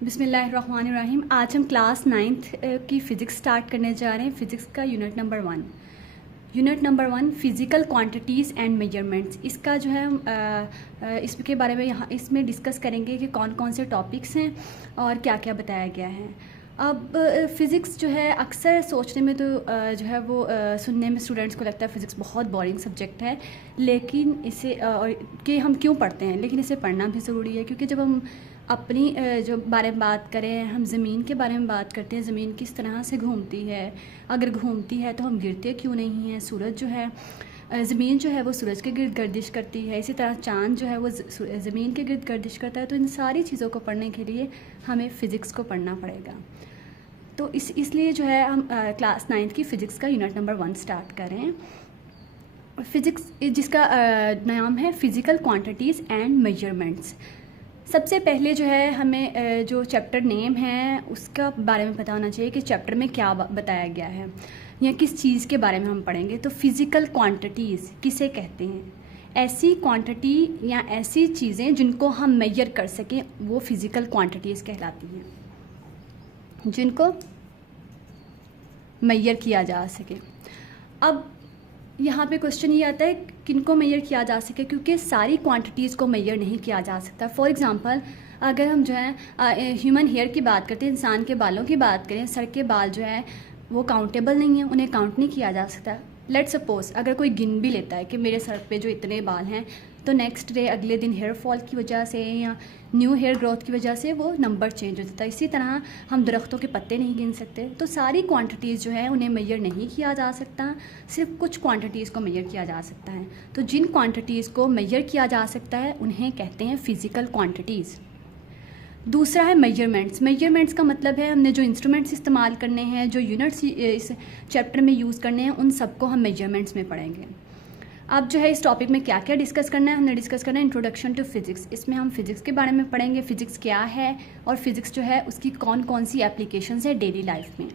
बिस्मिल्लाहिर्रहमानिर्रहीम। आज हम क्लास 9th की फ़िज़िक्स स्टार्ट करने जा रहे हैं। फ़िज़िक्स का unit number 1 physical quantities and measurements. इसका जो है इसके बारे में यहाँ इसमें डिस्कस करेंगे कि कौन कौन से टॉपिक्स हैं और क्या क्या बताया गया है। अब फ़िज़िक्स जो है अक्सर सोचने में तो जो है वो सुनने में स्टूडेंट्स को लगता है फ़िज़िक्स बहुत बोरिंग सब्जेक्ट है, लेकिन इसे कि हम क्यों पढ़ते हैं, लेकिन इसे पढ़ना भी ज़रूरी है। क्योंकि जब हम अपनी जो बारे में बात करें, हम ज़मीन के बारे में बात करते हैं, ज़मीन किस तरह से घूमती है, अगर घूमती है तो हम गिरते क्यों नहीं हैं। सूरज जो है ज़मीन जो है वो सूरज के गिर्द गर्दिश करती है, इसी तरह चाँद जो है वो ज़मीन के गिर्द गर्दिश करता है। तो इन सारी चीज़ों को पढ़ने के लिए हमें फ़िज़िक्स को पढ़ना पड़ेगा। तो इसलिए जो है हम क्लास 9th की फ़िज़िक्स का यूनिट नंबर 1 स्टार्ट करें। फ़िज़िक्स जिसका नाम है फ़िज़िकल क्वांटिटीज़ एंड मेजरमेंट्स। सबसे पहले जो है हमें जो चैप्टर नेम है उसका बारे में पता होना चाहिए कि चैप्टर में क्या बताया गया है या किस चीज़ के बारे में हम पढ़ेंगे। तो फ़िज़िकल क्वांटिटीज़ किसे कहते हैं? ऐसी क्वांटिटी या ऐसी चीज़ें जिनको हम मेजर कर सकें वो फ़िज़िकल क्वांटिटीज़ कहलाती हैं, जिनको मेजर किया जा सके। अब यहाँ पे क्वेश्चन ये आता है किनको मेजर किया जा सके, क्योंकि सारी क्वांटिटीज़ को मेजर नहीं किया जा सकता। फॉर एग्जांपल अगर हम जो है ह्यूमन हेयर की बात करते हैं, इंसान के बालों की बात करें, सर के बाल जो है वो काउंटेबल नहीं है, उन्हें काउंट नहीं किया जा सकता। लेट सपोज अगर कोई गिन भी लेता है कि मेरे सर पे जो इतने बाल हैं, तो नेक्स्ट डे अगले दिन हेयर फॉल की वजह से या न्यू हेयर ग्रोथ की वजह से वो नंबर चेंज हो जाता है। इसी तरह हम दरख्तों के पत्ते नहीं गिन सकते। तो सारी क्वांटिटीज़ जो है उन्हें मेजर नहीं किया जा सकता, सिर्फ कुछ क्वांटिटीज़ को मेजर किया जा सकता है। तो जिन क्वांटिटीज़ को मेजर किया जा सकता है उन्हें कहते हैं फ़िज़िकल क्वांटिटीज़। दूसरा है मेजरमेंट्स। मेजरमेंट्स का मतलब है हमने जो इंस्ट्रूमेंट्स इस्तेमाल करने हैं, जो यूनिट्स इस चैप्टर में यूज़ करने हैं, उन सबको हम मेजरमेंट्स में पढ़ेंगे। अब जो है इस टॉपिक में क्या क्या डिस्कस करना है, हमने डिस्कस करना है इंट्रोडक्शन टू फिज़िक्स। इसमें हम फिज़िक्स के बारे में पढ़ेंगे, फ़िज़िक्स क्या है और फिज़िक्स जो है उसकी कौन कौन सी एप्लीकेशंस है डेली लाइफ में।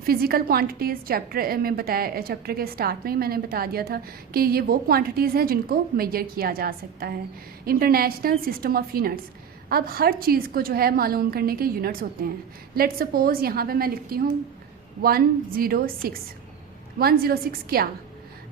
फ़िज़िकल क्वांटिटीज़ चैप्टर में बताया, चैप्टर के स्टार्ट में ही मैंने बता दिया था कि ये वो क्वांटिटीज़ हैं जिनको मेजर किया जा सकता है। International system of units. अब हर चीज़ को जो है मालूम करने के यूनिट्स होते हैं। लेट सपोज़ यहाँ पे मैं लिखती हूँ 106। 106 क्या?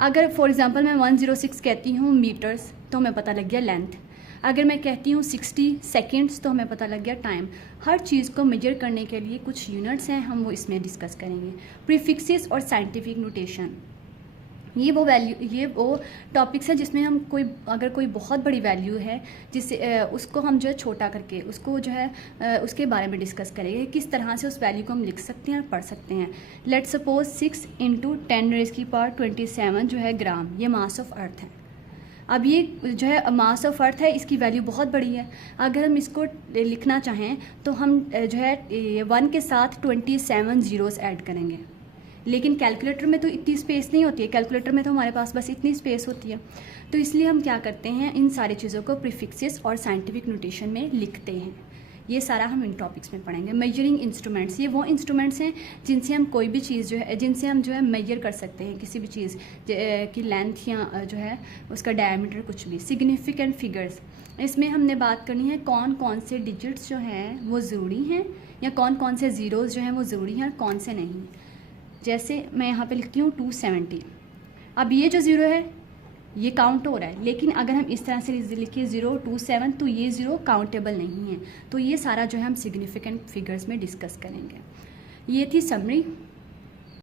अगर फॉर एग्ज़ाम्पल मैं 106 कहती हूँ मीटर्स तो हमें पता लग गया लेंथ। अगर मैं कहती हूँ 60 सेकेंड्स तो हमें पता लग गया टाइम। हर चीज़ को मेजर करने के लिए कुछ यूनिट्स हैं, हम वो इसमें डिस्कस करेंगे। प्रीफिक्सेस और साइंटिफिक नोटेशन, ये वो टॉपिक्स हैं जिसमें हम अगर कोई बहुत बड़ी वैल्यू है जिससे उसको हम जो है छोटा करके उसको जो है उसके बारे में डिस्कस करेंगे, किस तरह से उस वैल्यू को हम लिख सकते हैं और पढ़ सकते हैं। लेट सपोज 6 × 10⁻27 जो है ग्राम, ये मास ऑफ अर्थ है। अब ये जो है मास ऑफ अर्थ है, इसकी वैल्यू बहुत बड़ी है। अगर हम इसको लिखना चाहें तो हम जो है 1 के साथ 27 ज़ीरोज़ ऐड करेंगे, लेकिन कैलकुलेटर में तो इतनी स्पेस नहीं होती है। कैलकुलेटर में तो हमारे पास बस इतनी स्पेस होती है। तो इसलिए हम क्या करते हैं, इन सारी चीज़ों को प्रीफिक्सेस और साइंटिफिक नोटेशन में लिखते हैं। ये सारा हम इन टॉपिक्स में पढ़ेंगे। मेजरिंग इंस्ट्रूमेंट्स, ये वो इंस्ट्रूमेंट्स हैं जिनसे हम कोई भी चीज़ जो है जिनसे हम जो है मेजर कर सकते हैं किसी भी चीज़ की लेंथ या जो है उसका डायमीटर कुछ भी। सिग्निफिकेंट फिगर्स, इसमें हमने बात करनी है कौन कौन से डिजिट्स जो हैं वो ज़रूरी हैं या कौन कौन से ज़ीरोज़ जो हैं वो ज़रूरी हैं और कौन से नहीं। जैसे मैं यहाँ पे लिखती हूँ 270। अब ये जो ज़ीरो है ये काउंट हो रहा है, लेकिन अगर हम इस तरह से लिखिए 027 तो ये ज़ीरो काउंटेबल नहीं है। तो ये सारा जो है हम सिग्निफिकेंट फिगर्स में डिस्कस करेंगे। ये थी समरी।